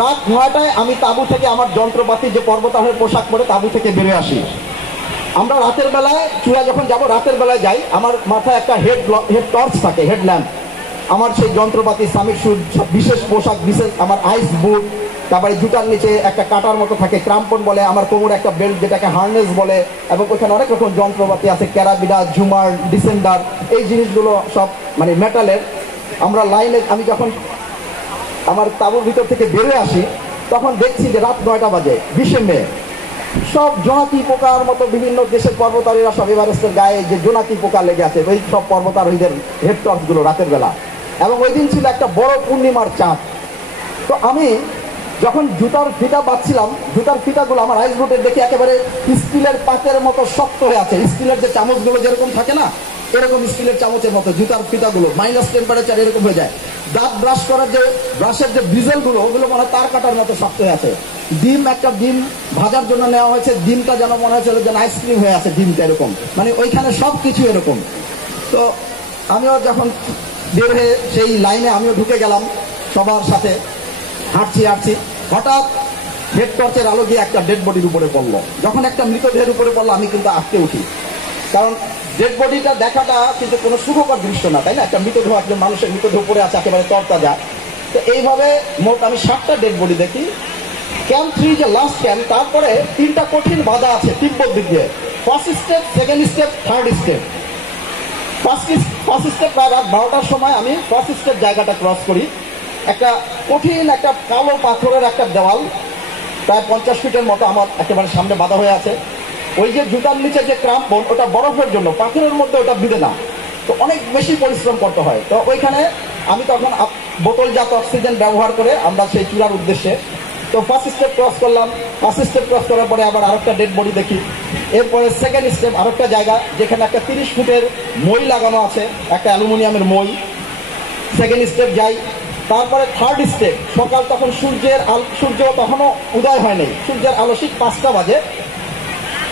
রাত 9টায় আমি তাঁবু থেকে আমার যন্ত্রপাতি যে পর্বতারোহণের পোশাক পরে তাঁবু থেকে বেরিয়ে আসি। আমরা রাতের বেলায় চূড়া যখন যাব, রাতের বেলায় যাই, আমার মাথায় একটা হেড টর্চ থাকে, হেড ল্যাম্প, আমার সেই যন্ত্রপাতি, সামিট শুট, বিশেষ পোশাক, বিশেষ আমার আইস বুট, তারপরে জুতার নিচে একটা কাটার মতো থাকে, ক্রাম্পন বলে, আমার কোমরে একটা বেল্ট যেটাকে হার্নেস বলে, এবং ওখানে অনেক রকম যন্ত্রপাতি আছে, ক্যারাবিনা, ঝুমার, ডিসেন্ডার, এই জিনিসগুলো সব মানে মেটালের। আমরা লাইনে, আমি যখন আমার তাঁবুর ভিতর থেকে বেরিয়ে আসি তখন দেখছি যে রাত 9টা বাজে, 20শে মে। সব জোনাকি পোকার মতো বিভিন্ন দেশের পর্বতারোহীরা সব এভারেস্টের গায়ে যে জোনাকি পোকা লেগে আছে, ওই সব পর্বতারোহীদের হেড টর্চগুলো রাতের বেলা। এবং ওই দিন ছিল একটা বড় পূর্ণিমার চাঁদ। তো আমি যখন জুতার ফিতা বাঁধছিলাম, জুতার ফিতাগুলো আমার আইস বুটের দেখে একেবারে স্টিলের পাতের মতো শক্ত হয়ে আছে। স্টিলের যে চামচগুলো যেরকম থাকে না, এরকম স্টিলের চামচের মতো জুতার ফিতাগুলো, মাইনাস টেম্পারেচার এরকম হয়ে যায়। দাঁত ব্রাশ করার যে ব্রাশের যে ব্রিজেলগুলো, ওগুলো মনে হয় তার কাটার মতো শক্ত হয়ে আছে। একটা ডিম ভাজার জন্য নেওয়া হয়েছে, ডিমটা যেন মনে হয়েছিল যেন আইসক্রিম হয়ে আছে, ডিমটা এরকম, মানে ওইখানে সব কিছু এরকম। তো আমিও যখন বের হয়ে সেই লাইনে আমিও ঢুকে গেলাম সবার সাথে, হাঁটছি, হঠাৎ হেড টর্চের আলো গিয়ে একটা ডেড বডির উপরে পড়লো। যখন একটা মৃতদেহের উপরে পড়লো আমি কিন্তু আটকে উঠি, কারণ ডেড বডিটা দেখাটা কিন্তু কোনো সুখকর দৃশ্য না, তাই না? একটা মৃতদেহ, একজন মানুষের মৃতদেহ পড়ে আছে একেবারে তরতাজা। তো এইভাবে মোট আমি 7টা ডেড বডি দেখি। ক্যাম্প 3 যে লাস্ট ক্যাম্প, তারপরে 3টা কঠিন বাধা আছে তিব্বত দিক দিয়ে। First step, second step, third step. First step প্রায় রাত 12টার সময় আমি ফার্স্ট স্টেপ জায়গাটা ক্রস করি। একটা কঠিন একটা কালো পাথরের একটা দেওয়াল, প্রায় 50 ফিটের মতো আমার একেবারে সামনে বাধা হয়ে আছে। ওই যে জুতার নিচে যে ক্রাম্পন, ওটা বরফের জন্য, পাথরের মধ্যে ওটা বিঁধে না, তো অনেক বেশি পরিশ্রম করতে হয়। তো ওইখানে আমি তখন বোতলজাত অক্সিজেন ব্যবহার করে আমরা সেই চূড়ার উদ্দেশ্যে, তো ফার্স্ট স্টেপ ক্রস করলাম। ফার্স্ট স্টেপ ক্রস করার পরে আবার আরেকটা ডেড বডি দেখি। এরপরে সেকেন্ড স্টেপ, আরেকটা জায়গা যেখানে একটা 30 ফুটের মই লাগানো আছে, একটা অ্যালুমিনিয়ামের মই। সেকেন্ড স্টেপ যাই। তারপরে থার্ড স্টেপ, সকাল তখন সূর্য তখনও উদয় হয়নি, সূর্যের আলো ঠিক 5টা বাজে।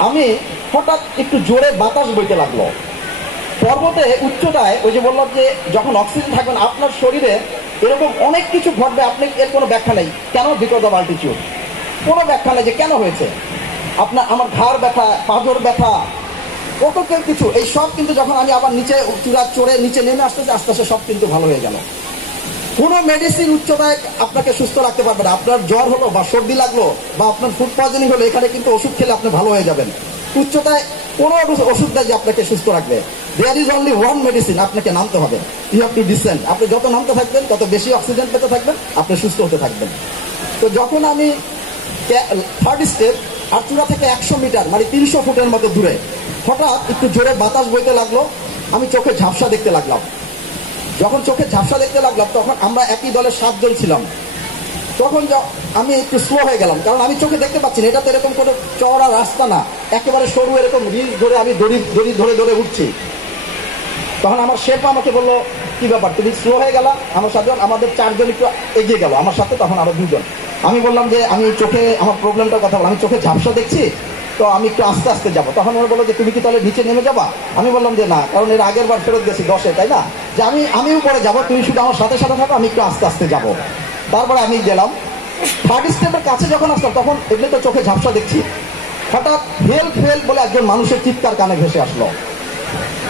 আমি হঠাৎ একটু জোরে বাতাস বইতে লাগলো। পর্বতে উচ্চতায়, ওই যে বললাম যে যখন অক্সিজেন থাকবে না আপনার শরীরে, এরকম অনেক কিছু ঘটবে, আপনি এর কোনো ব্যাখ্যা নেই। কেন? Because of altitude. কোনো ব্যাখ্যা নেই যে কেন হয়েছে। আমার ঘাড় ব্যথা, পাঁজর ব্যথা, কত কিছু, এই সব কিন্তু যখন আমি আবার নিচে চূড়া চড়ে নিচে নেমে আস্তে আস্তে সব কিন্তু ভালো হয়ে গেল। কোনো মেডিসিন উচ্চতায় আপনাকে সুস্থ রাখতে পারবে না। আপনার জ্বর হলো বা সর্দি লাগলো বা আপনার ফুড পয়জনিং হলো, এখানে কিন্তু ওষুধ খেলে আপনি ভালো হয়ে যাবেন। উচ্চতায় কোনো ওষুধ দেয় যে আপনাকে সুস্থ রাখবে। There is only one medicine, আপনাকে নামতে হবে। You have to descend. আপনি যত নামতে থাকবেন তত বেশি অক্সিজেন পেতে থাকবেন, আপনি সুস্থ হতে থাকবেন। তো যখন আমি থার্ড স্টেপ, আর চূড়া থেকে 100 মিটার মানে 300 ফুটের মতো দূরে, হঠাৎ একটু জোরে বাতাস বইতে লাগলো। আমি চোখে ঝাপসা দেখতে লাগলাম। যখন চোখে ঝাপসা দেখতে লাগলাম তখন আমরা একই দলের 7 জন ছিলাম। তখন আমি একটু স্লো হয়ে গেলাম, কারণ আমি চোখে দেখতে পাচ্ছি না, এটা তো এরকম কোনো চওড়া রাস্তা না, একেবারে সরু এরকম রিল ধরে আমি দড়ি ধরে উঠছি। তখন আমার শেফা আমাকে বললো, কি ব্যাপার তুমি স্লো হয়ে গেলা? আমার সাথে আমাদের 4 জন একটু এগিয়ে গেল, আমার সাথে তখন আরো 2 জন। আমি বললাম যে আমি চোখে, আমার প্রবলেমটার কথা বললাম, আমি চোখে ঝাপসা দেখছি, তো আমি একটু আস্তে আস্তে যাবো। তখন ওরা বললো যে তুমি কি তাহলে নিচে নেমে যাবা? আমি বললাম যে না, কারণ এর আগের বার ফেরত গেছি 10-এ, তাই না, যে আমি উপরে যাবো, তুমি শুধু আমার সাথে সাথে থাকো, আমি একটু আস্তে আস্তে যাবো। তারপরে আমি গেলাম। থার্ড স্টেপের কাছে যখন আসলাম তখন এগুলো তো চোখে ঝাপসা দেখছি, হঠাৎ হেল্প বলে একজন মানুষের চিৎকার কানে ভেসে আসলো।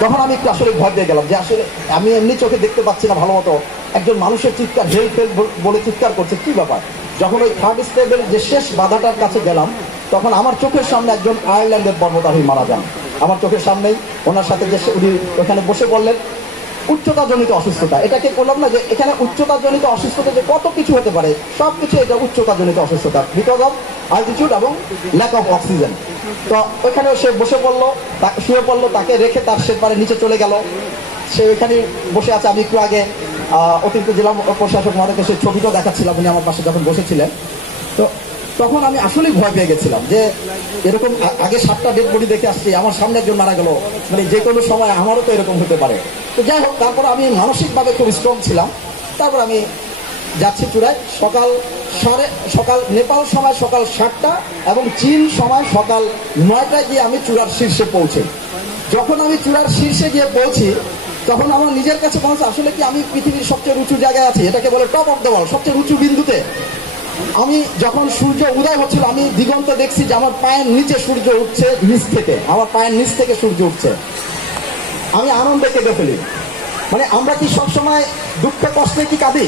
তখন আমি একটু আসলে ভয় পেয়ে গেলাম যে আসলে আমি এমনি চোখে দেখতে পাচ্ছি না ভালো মতো, একজন মানুষের চিৎকার, হেল্প বলে চিৎকার করছে, কি ব্যাপার। যখন ওই থার্ড স্টেপের যে শেষ বাধাটার কাছে গেলাম তখন আমার চোখের সামনে একজন আয়ারল্যান্ডের পর্বতারোহী মারা যান। আমার চোখের সামনেই, ওনার সাথে যে উনি ওখানে বসে পড়লেন। উচ্চতাজনিত অসুস্থতা, এটাকে বললাম না যে এখানে উচ্চতাজনিত অসুস্থতা যে কত কিছু হতে পারে, সব কিছু এটা উচ্চতাজনিত অসুস্থতা, বিকজ অফ অল্টিটিউড এবং ল্যাক অফ অক্সিজেন। তো ওইখানে সে বসে পড়লো, শুয়ে পড়লো, তাকে রেখে তার শেরপারে নিচে চলে গেল। সে ওইখানে বসে আছে। আমি একটু আগে অতিরিক্ত জেলা প্রশাসক মহোদয়কে সেই ছবিটাও দেখাচ্ছিলাম, উনি আমার পাশে যখন বসেছিলেন। তো তখন আমি আসলেই ভয় পেয়ে গেছিলাম যে এরকম আগে 7টা ডেড বডি দেখে আসছি, আমার সামনে একজন মারা গেল, মানে যে কোনো সময় আমারও তো এরকম হতে পারে। তো যাই হোক, তারপর আমি মানসিকভাবে খুব স্ট্রং ছিলাম। তারপর আমি যাচ্ছি চূড়ায়। সকাল নেপাল সময় সকাল 7টা এবং চীন সময় সকাল 9টায় গিয়ে আমি চূড়ার শীর্ষে পৌঁছে। যখন আমি চূড়ার শীর্ষে গিয়ে পৌঁছি তখন আমার নিজের কাছে মনে হচ্ছে আসলে কি আমি পৃথিবীর সবচেয়ে উঁচু জায়গায় আছি, এটাকে বলে টপ অফ দ্য ওয়ার্ল্ড, সবচেয়ে উঁচু বিন্দুতে। আমি যখন সূর্য উদয় হচ্ছিল আমি দিগন্তে দেখছি যে আমার পায়ের নিচে সূর্য উঠছে, নিচ থেকে আমার পায়ের নিচ থেকে সূর্য উঠছে। আমি আনন্দে কেঁদে ফেলি। মানে আমরা কি সবসময় দুঃখ কষ্টে কি কাঁদি?